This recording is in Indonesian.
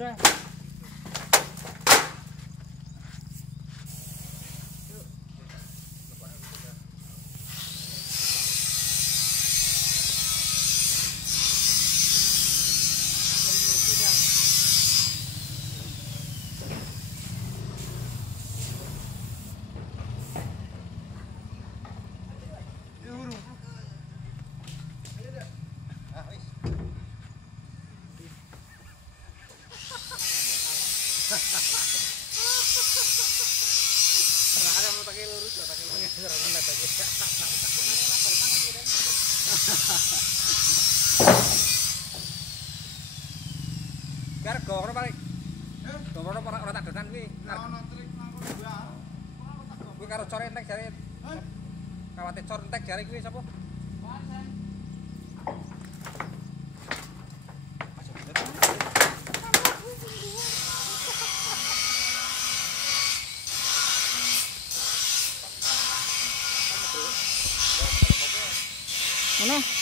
dah. Biar goro balik. Goro ora tak denan kuwi. Kuwi karo core entek jare. Kawate cor entek jare kuwi sapa? Mana?